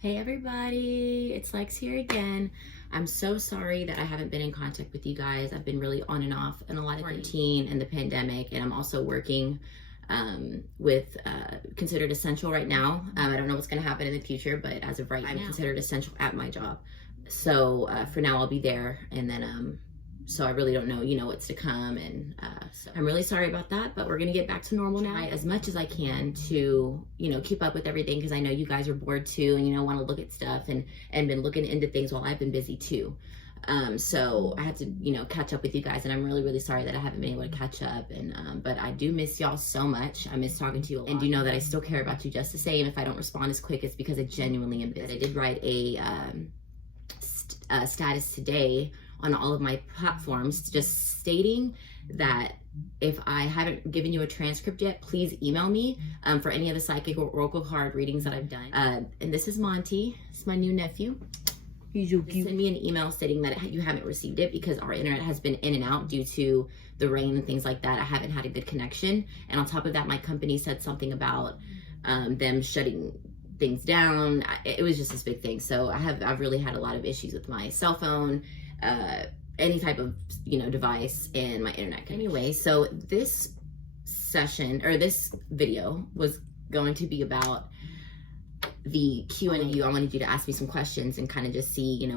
Hey everybody, it's Lex here again. I'm so sorry that I haven't been in contact with you guys. I've been really on and off in a lot of quarantine and the pandemic, and I'm also working with considered essential right now. I don't know what's going to happen in the future, but as of right now, I'm considered essential at my job. So for now, I'll be there, and then so I really don't know, what's to come, and so I'm really sorry about that, but we're gonna get back to normal now. As much as I can to, keep up with everything, because I know you guys are bored too, and want to look at stuff and been looking into things while I've been busy too. So I had to, catch up with you guys, and I'm really, really sorry that I haven't been able to catch up, and but I do miss y'all so much. I miss talking to you a lot, and you know that I still care about you just the same. If I don't respond as quick, it's because I genuinely am busy. I did write a status today on all of my platforms, just stating that if I haven't given you a transcript yet, please email me for any of the psychic or oracle card readings that I've done. And this is Monty. It's my new nephew. He's so cute. Send me an email stating that you haven't received it, because our internet has been in and out due to the rain and things like that. I haven't had a good connection. And on top of that, my company said something about them shutting things down. It was just this big thing. So I've really had a lot of issues with my cell phone, any type of device, and my internet connection. Anyway, so this session or this video was going to be about the Q&A. I wanted you to ask me some questions and kind of just see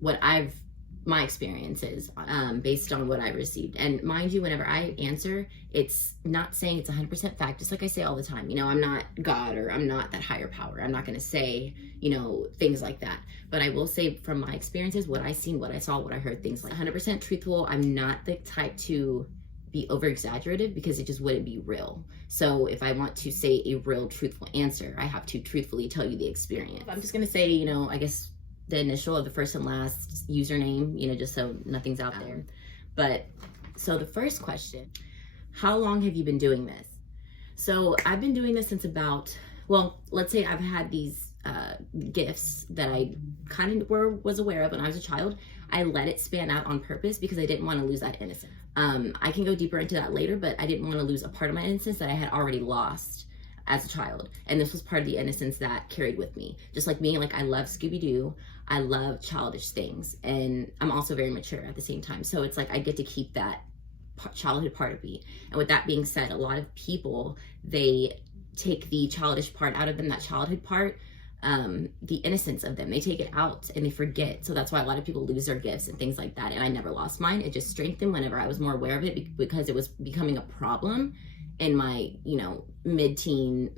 what my experience is based on what I received. And mind you, whenever I answer, it's not saying it's 100% fact, just like I say all the time. I'm not God, or I'm not that higher power. I'm not going to say, things like that. But I will say from my experiences, what I seen, what I saw, what I heard, things like 100% truthful. I'm not the type to be over exaggerative, because it just wouldn't be real. So if I want to say a real truthful answer, I have to truthfully tell you the experience. I'm just going to say, I guess the initial of the first and last username, just so nothing's out there. But so the first question, how long have you been doing this? So I've been doing this since about, well, let's say I've had these gifts that I kind of was aware of when I was a child. I let it span out on purpose because I didn't want to lose that innocence. I can go deeper into that later, but I didn't want to lose a part of my innocence that I had already lost as a child. And this was part of the innocence that carried with me. Just like me, like I love Scooby-Doo, I love childish things, and I'm also very mature at the same time. So it's like I get to keep that childhood part of me. And with that being said, a lot of people, they take the childish part out of them, that childhood part, the innocence of them, they take it out and they forget. So that's why a lot of people lose their gifts and things like that. And I never lost mine. It just strengthened whenever I was more aware of it, because it was becoming a problem in my, mid-teen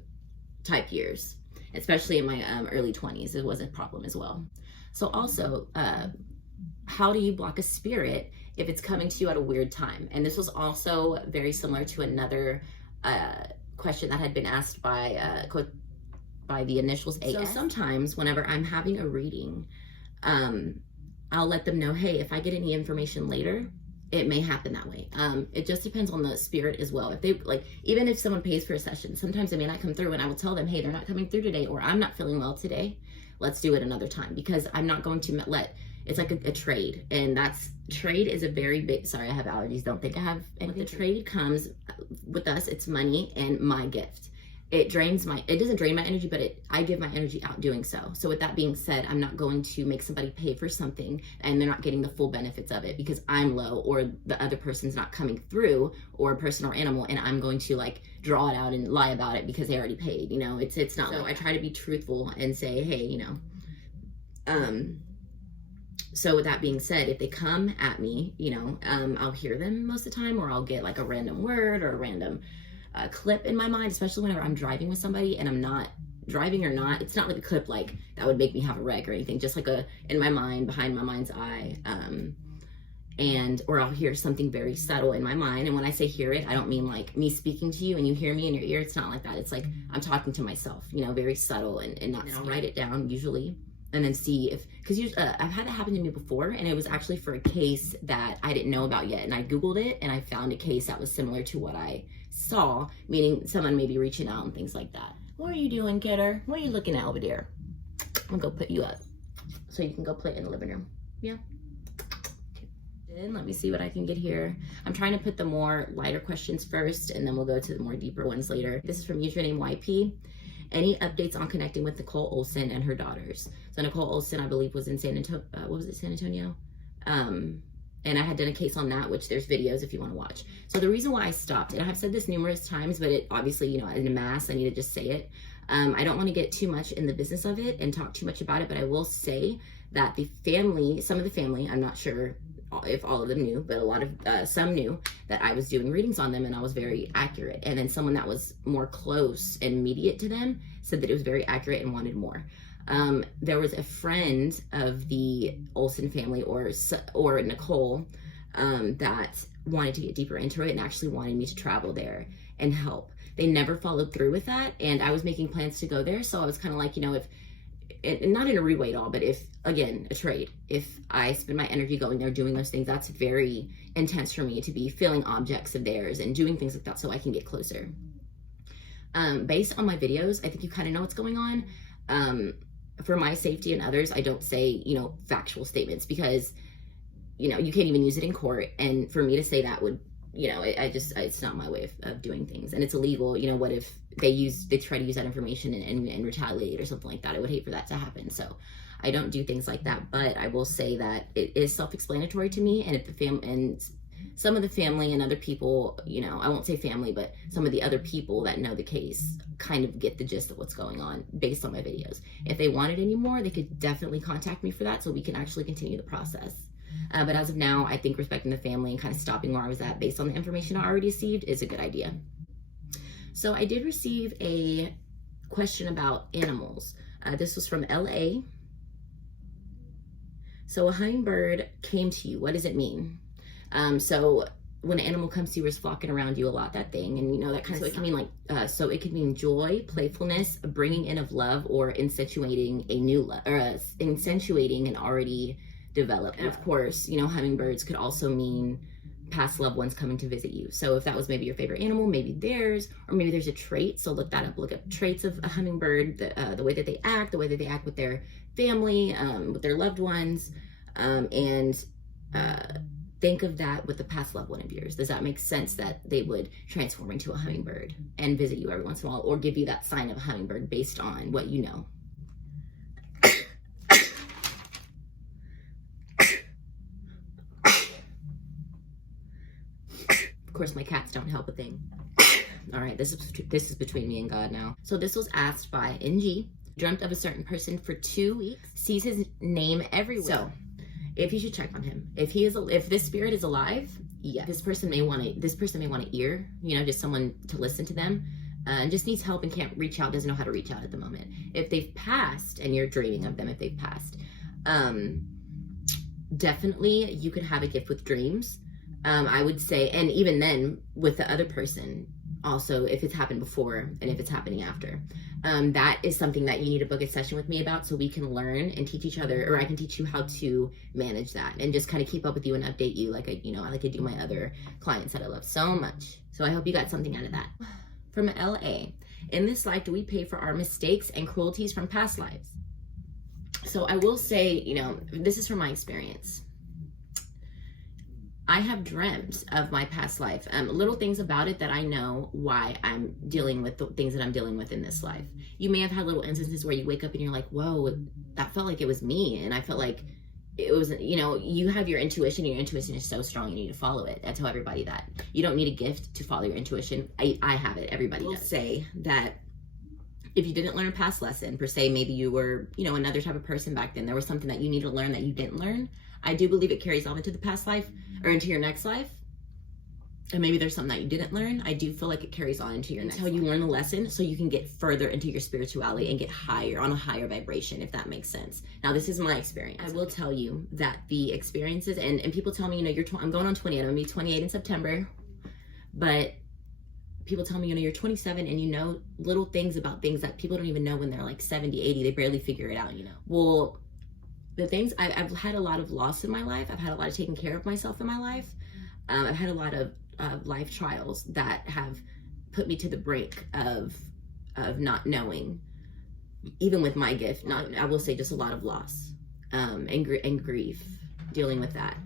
type years, especially in my early 20s. It was a problem as well. So also, how do you block a spirit if it's coming to you at a weird time? And this was also very similar to another question that had been asked by the initials AS. So sometimes whenever I'm having a reading, I'll let them know, hey, if I get any information later, it may happen that way. It just depends on the spirit as well. If they even if someone pays for a session, sometimes they may not come through, and I will tell them, hey, they're not coming through today, or I'm not feeling well today. Let's do it another time, because I'm not going to it's like a trade, and trade is a very big, sorry, I have allergies. Don't think I have anything. The trade comes with us, it's money and my gift. It doesn't drain my energy, but I give my energy out doing so. So with that being said, I'm not going to make somebody pay for something and they're not getting the full benefits of it because I'm low, or the other person's not coming through, or person or animal, and I'm going to draw it out and lie about it because they already paid. It's not. So I try to be truthful and say, hey, so with that being said, if they come at me, I'll hear them most of the time, or I'll get a random word or a random clip in my mind, especially whenever I'm driving with somebody and I'm not driving or not. It's not like a clip that would make me have a wreck or anything, just in my mind, behind my mind's eye, or I'll hear something very subtle in my mind. And when I say hear it, I don't mean me speaking to you and you hear me in your ear. It's not like that. It's I'm talking to myself, very subtle, and not. And I'll write it down usually, and then see because I've had that happen to me before, and it was actually for a case that I didn't know about yet, and I Googled it and I found a case that was similar to what I saw, meaning someone may be reaching out and things like that. What are you doing, kidder? What are you looking at over there? I'm gonna go put you up so you can go play in the living room. Yeah. Let me see what I can get here. I'm trying to put the more lighter questions first, and then we'll go to the more deeper ones later. This is from username YP, any updates on connecting with Nicole Olsen and her daughters. So Nicole Olsen, I believe, was in San Antonio. What was it, San Antonio? And I had done a case on that, which there's videos if you want to watch. So the reason why I stopped, and I've said this numerous times, but it obviously, you know, in a mass, I need to just say it. I don't want to get too much in the business of it and talk too much about it, but I will say that the family, some of the family, I'm not sure if all of them knew, but a lot of, some knew that I was doing readings on them and I was very accurate. And then someone that was more close and immediate to them said that it was very accurate and wanted more. There was a friend of the Olsen family or Nicole that wanted to get deeper into it and actually wanted me to travel there and help. They never followed through with that, and I was making plans to go there, so I was kind of like, you know, if, and not in a rude way at all, but if, again, a trade, if I spend my energy going there doing those things, that's very intense for me to be feeling objects of theirs and doing things like that so I can get closer. Based on my videos, I think you kind of know what's going on. For my safety and others, I don't say, you know, factual statements because, you know, you can't even use it in court. And for me to say that would, you know, it's not my way of doing things. And it's illegal. You know, what if they try to use that information and retaliate or something like that? I would hate for that to happen. So I don't do things like that. But I will say that it is self-explanatory to me. And if the family and some of the family and other people, you know, I won't say family, but some of the other people that know the case kind of get the gist of what's going on based on my videos. If they wanted any more, they could definitely contact me for that so we can actually continue the process. But as of now, I think respecting the family and kind of stopping where I was at based on the information I already received is a good idea. So I did receive a question about animals. This was from LA. So a hummingbird came to you. What does it mean? So when an animal comes to you, it's flocking around you a lot, that thing, and you know, that kind of, so it can mean like, so it could mean joy, playfulness, a bringing in of love, or insinuating a new love, or insinuating an already developed. And of course, you know, hummingbirds could also mean past loved ones coming to visit you. So if that was maybe your favorite animal, maybe theirs, or maybe there's a trait. So look that up, look up traits of a hummingbird, the way that they act, the way that they act with their family, with their loved ones, and think of that with the past loved one of yours. Does that make sense that they would transform into a hummingbird and visit you every once in a while, or give you that sign of a hummingbird based on what you know? Of course, my cats don't help a thing. All right, this is between me and God now. So this was asked by NG. Dreamt of a certain person for 2 weeks. Sees his name everywhere. So if you should check on him, if this spirit is alive, yeah, this person may want an ear, you know, just someone to listen to them, and just needs help and can't reach out, doesn't know how to reach out at the moment. If they've passed and you're dreaming of them, if they've passed, definitely you could have a gift with dreams. I would say, and even then with the other person, also if it's happened before and if it's happening after, that is something that you need to book a session with me about so we can learn and teach each other, or I can teach you how to manage that and just kind of keep up with you and update you like I do my other clients that I love so much. So I hope you got something out of that. From LA, in this life, do we pay for our mistakes and cruelties from past lives? So I will say, you know, this is from my experience. I have dreamt of my past life, little things about it that I know why I'm dealing with the things that I'm dealing with in this life. You may have had little instances where you wake up and you're like, whoa, that felt like it was me. And I felt like it was, you know, you have your intuition. Your intuition is so strong, you need to follow it. I tell everybody that. You don't need a gift to follow your intuition. I have it, everybody does. Say that if you didn't learn a past lesson, per se, maybe you were, you know, another type of person back then, there was something that you need to learn that you didn't learn. I do believe it carries on into the past life or into your next life. And maybe there's something that you didn't learn. I do feel like it carries on into your next life. Until you learn the lesson so you can get further into your spirituality and get higher, on a higher vibration, if that makes sense. Now, this is my experience. I will tell you that the experiences, and people tell me, you know, I'm going on 28. I'm going to be 28 in September. But people tell me, you know, you're 27 and you know little things about things that people don't even know when they're like 70, 80. They barely figure it out, you know. Well, the things, I've had a lot of loss in my life. I've had a lot of taking care of myself in my life. I've had a lot of life trials that have put me to the brink of not knowing, even with my gift, I will say just a lot of loss and grief, dealing with that.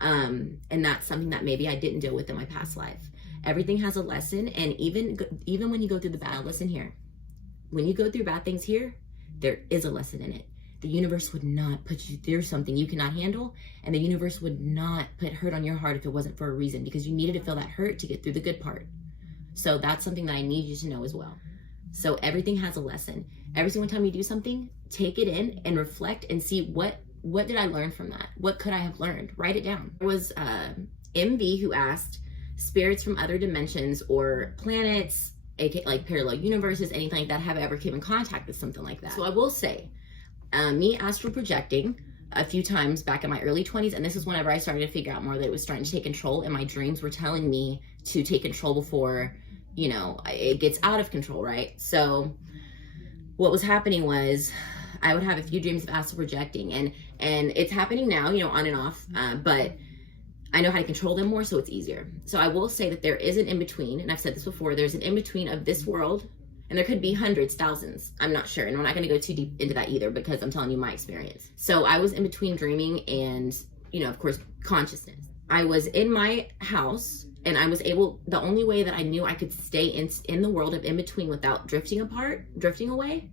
And that's something that maybe I didn't deal with in my past life. Everything has a lesson, and even when you go through the battle, listen here, when you go through bad things here, there is a lesson in it. The universe would not put you through something you cannot handle, and the universe would not put hurt on your heart if it wasn't for a reason, because you needed to feel that hurt to get through the good part. So that's something that I need you to know as well. So everything has a lesson. Every single time you do something, take it in and reflect and see what did I learn from that? What could I have learned? Write it down. There was MV who asked, spirits from other dimensions or planets, aka like parallel universes, anything like that, have ever came in contact with something like that? So I will say, me astral projecting a few times back in my early 20s, and this is whenever I started to figure out more that it was starting to take control, and my dreams were telling me to take control before, you know, it gets out of control, right? So what was happening was I would have a few dreams of astral projecting, and it's happening now, you know, on and off, but I know how to control them more, so it's easier. So I will say that there is an in-between, and I've said this before, there's an in-between of this world, and there could be hundreds, thousands, I'm not sure, and I'm not gonna go too deep into that either, because I'm telling you my experience. So I was in between dreaming and, you know, of course, consciousness. I was in my house, and I was able, the only way that I knew I could stay in the world of in-between without drifting away,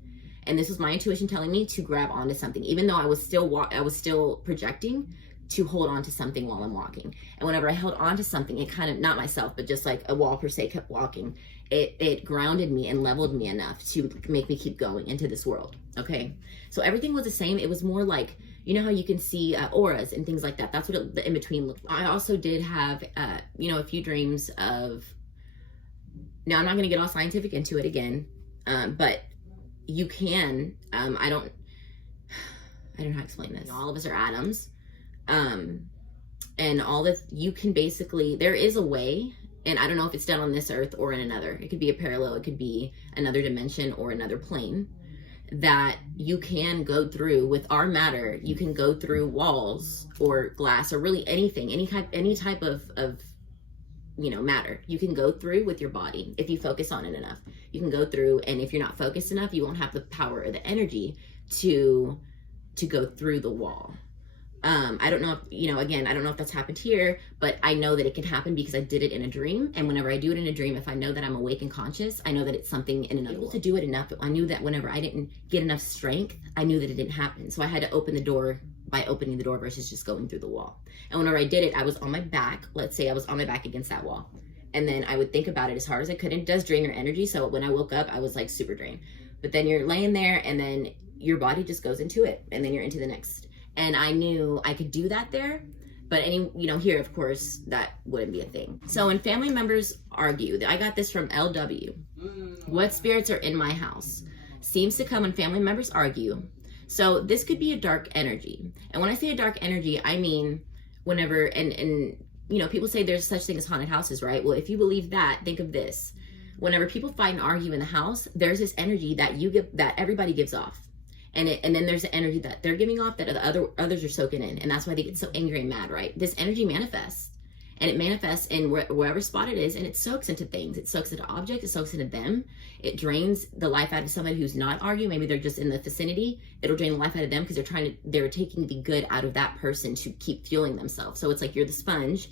and this was my intuition telling me to grab onto something, even though I was still projecting, to hold on to something while I'm walking. And whenever I held on to something, it kind of, not myself, but just like a wall per se, kept walking, it grounded me and leveled me enough to make me keep going into this world, okay? So everything was the same. It was more like, you know how you can see auras and things like that. That's what the in-between looked like. I also did have, you know, a few dreams of, now I'm not gonna get all scientific into it again, but you can, I don't know how to explain this. All of us are atoms. And all this, you can basically, there is a way, and I don't know if it's done on this earth or in another, it could be a parallel, it could be another dimension or another plane, that you can go through with our matter. You can go through walls or glass or really anything, any type of you know, matter you can go through with your body if you focus on it enough. You can go through, and if you're not focused enough, you won't have the power or the energy to go through the wall. I don't know if, you know, again, I don't know if that's happened here, but I know that it can happen because I did it in a dream. And whenever I do it in a dream, if I know that I'm awake and conscious, I know that it's something in another world. To do it enough, I knew that whenever I didn't get enough strength, I knew that it didn't happen. So I had to open the door by opening the door versus just going through the wall. And whenever I did it, I was on my back. Let's say I was on my back against that wall. And then I would think about it as hard as I could. And it does drain your energy. So when I woke up, I was like super drained. But then you're laying there, and then your body just goes into it, and then you're into the next. And I knew I could do that there, but you know, here, of course, that wouldn't be a thing. So when family members argue, I got this from LW. What spirits are in my house? Seems to come when family members argue. So this could be a dark energy. And when I say a dark energy, I mean, whenever, and you know, people say there's such thing as haunted houses, right? Well, if you believe that, think of this. Whenever people fight and argue in the house, there's this energy that that everybody gives off. And then there's the energy that they're giving off that the others are soaking in. And that's why they get so angry and mad, right? This energy manifests. And it manifests in wherever spot it is, and it soaks into things. It soaks into objects, it soaks into them. It drains the life out of somebody who's not arguing. Maybe they're just in the vicinity. It'll drain the life out of them because they're taking the good out of that person to keep fueling themselves. So it's like you're the sponge,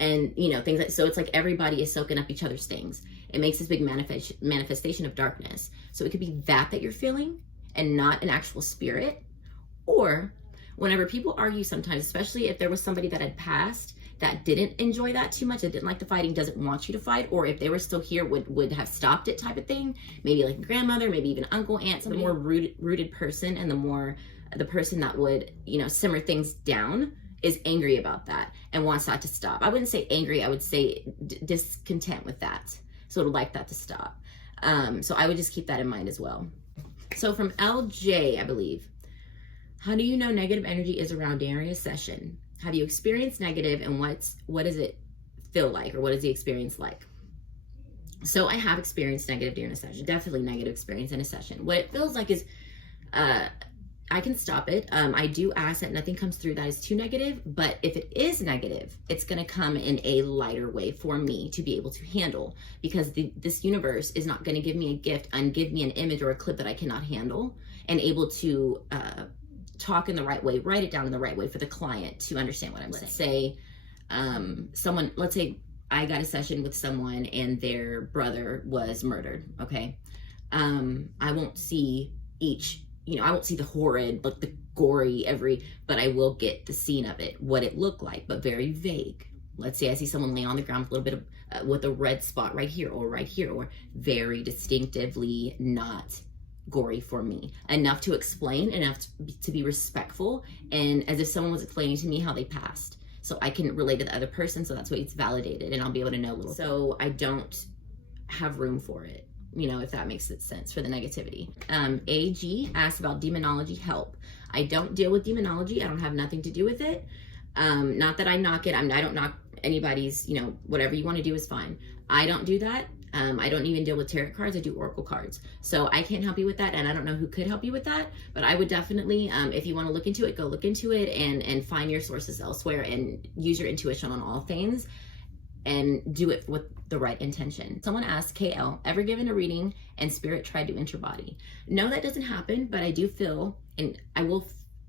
and you know, things like, so it's like everybody is soaking up each other's things. It makes this big manifestation of darkness. So it could be that you're feeling, and not an actual spirit. Or whenever people argue sometimes, especially if there was somebody that had passed that didn't enjoy that too much, that didn't like the fighting, doesn't want you to fight, or if they were still here would have stopped it type of thing, maybe like a grandmother, maybe even uncle, aunt, the more rooted person, and the person that would, you know, simmer things down is angry about that and wants that to stop. I wouldn't say angry, I would say discontent with that. So would like that to stop. So I would just keep that in mind as well. So from LJ, I believe, how do you know negative energy is around during a session? Have you experienced negative, and what does it feel like, or what is the experience like? So I have experienced negative during a session, definitely negative experience in a session. What it feels like is I can stop it. I do ask that nothing comes through that is too negative, but if it is negative, it's gonna come in a lighter way for me to be able to handle, because this universe is not gonna give me a gift and give me an image or a clip that I cannot handle, and able to talk in the right way, write it down in the right way for the client to understand what I'm saying. Let's say I got a session with someone and their brother was murdered, okay? I won't see each, I won't see the horrid, like the gory but I will get the scene of it, what it looked like, but very vague. Let's say I see someone lay on the ground with a little bit of, with a red spot right here, or very distinctively not gory for me. Enough to explain, enough to be respectful, and as if someone was explaining to me how they passed. So I can relate to the other person, so that's why it's validated, and I'll be able to know a little. So I don't have room for it, if that makes sense, for the negativity. AG asked about demonology help. I don't deal with demonology. I don't have nothing to do with it. Not that I knock it. I don't knock anybody's, whatever you want to do is fine. I don't do that. I don't even deal with tarot cards. I do oracle cards. So I can't help you with that, and I don't know who could help you with that, but I would definitely, if you want to look into it, go look into it and find your sources elsewhere and use your intuition on all things and do it with the right intention. Someone asked, KL, ever given a reading and spirit tried to enter body? No, that doesn't happen, but I do feel, and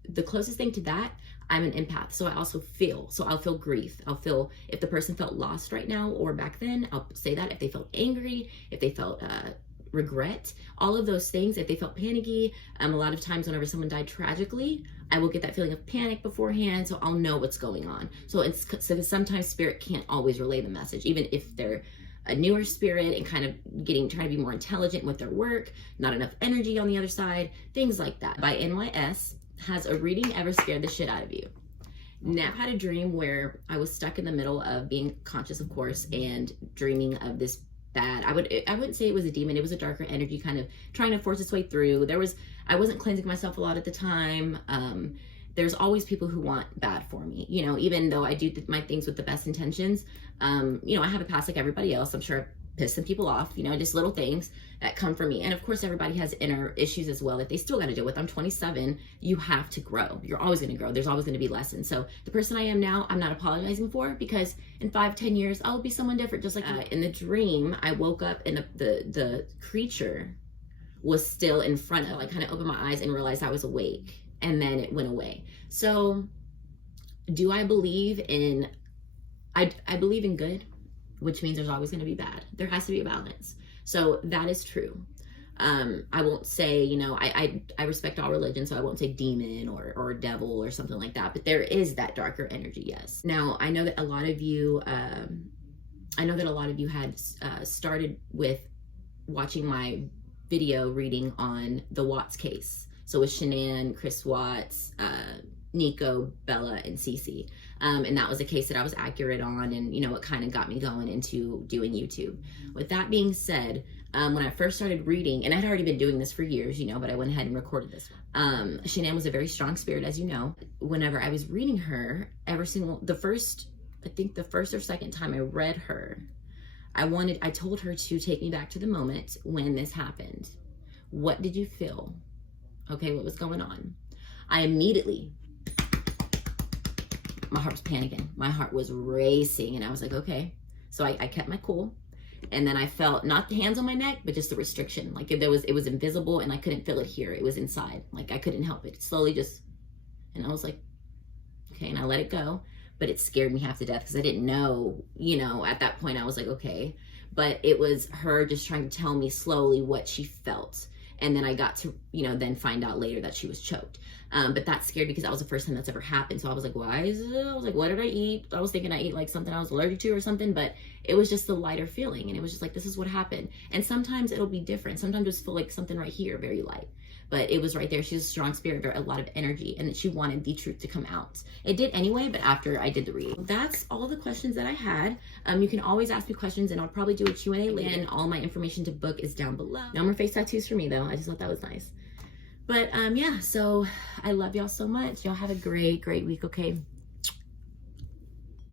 the closest thing to that, I'm an empath, so I also feel. So I'll feel grief. I'll feel if the person felt lost right now or back then, I'll say that. If they felt angry, if they felt regret, all of those things, if they felt panicky. A lot of times whenever someone died tragically, I will get that feeling of panic beforehand, so I'll know what's going on. So sometimes spirit can't always relay the message, even if they're a newer spirit and kind of trying to be more intelligent with their work, not enough energy on the other side, things like that. By NYS, has a reading ever scared the shit out of you? Now, I've had a dream where I was stuck in the middle of being conscious, of course, and dreaming of this bad, I wouldn't say it was a demon, it was a darker energy kind of trying to force its way through. I wasn't cleansing myself a lot at the time. There's always people who want bad for me, even though I do my things with the best intentions. I have a past like everybody else. I'm sure I've pissed some people off, just little things that come from me. And of course, everybody has inner issues as well that they still got to deal with. I'm 27. You have to grow. You're always going to grow. There's always going to be lessons. So the person I am now, I'm not apologizing for, because in 5-10 years, I'll be someone different, just like in the dream, I woke up and the creature was still in front of, I kind of opened my eyes and realized I was awake, and then it went away. So do I believe in, I believe in good, which means there's always going to be bad. There has to be a balance. So that is true. I won't say, I respect all religions, so I won't say demon or devil or something like that, but there is that darker energy, yes. Now, I know that a lot of you, had started with watching my video reading on the Watts case. So with Shanann, Chris Watts, Nico, Bella, and Cece. And that was a case that I was accurate on, and it kind of got me going into doing YouTube. With that being said, when I first started reading, and I had already been doing this for years, but I went ahead and recorded this one. Shanann was a very strong spirit, as you know. Whenever I was reading her, the first or second time I read her, I told her to take me back to the moment when this happened. What did you feel? Okay, what was going on? I immediately, my heart was panicking. My heart was racing, and I was like, okay. So I kept my cool. And then I felt, not the hands on my neck, but just the restriction. Like it was invisible, and I couldn't feel it here. It was inside. Like I couldn't help it. Slowly and I was like, okay. And I let it go, but it scared me half to death because I didn't know, at that point I was like, okay. But it was her just trying to tell me slowly what she felt. And then I got to, then find out later that she was choked. But that scared me because that was the first time that's ever happened. So I was like, why is it? I was like, what did I eat? I was thinking I ate like something I was allergic to or something, but it was just the lighter feeling. And it was just like, this is what happened. And sometimes it'll be different. Sometimes I just feel like something right here, very light. But it was right there. She's a strong spirit, a lot of energy, and she wanted the truth to come out. It did anyway, but after I did the reading. That's all the questions that I had. You can always ask me questions, and I'll probably do a Q&A later. And all my information to book is down below. No more face tattoos for me, though. I just thought that was nice. But yeah, so I love y'all so much. Y'all have a great, great week, okay?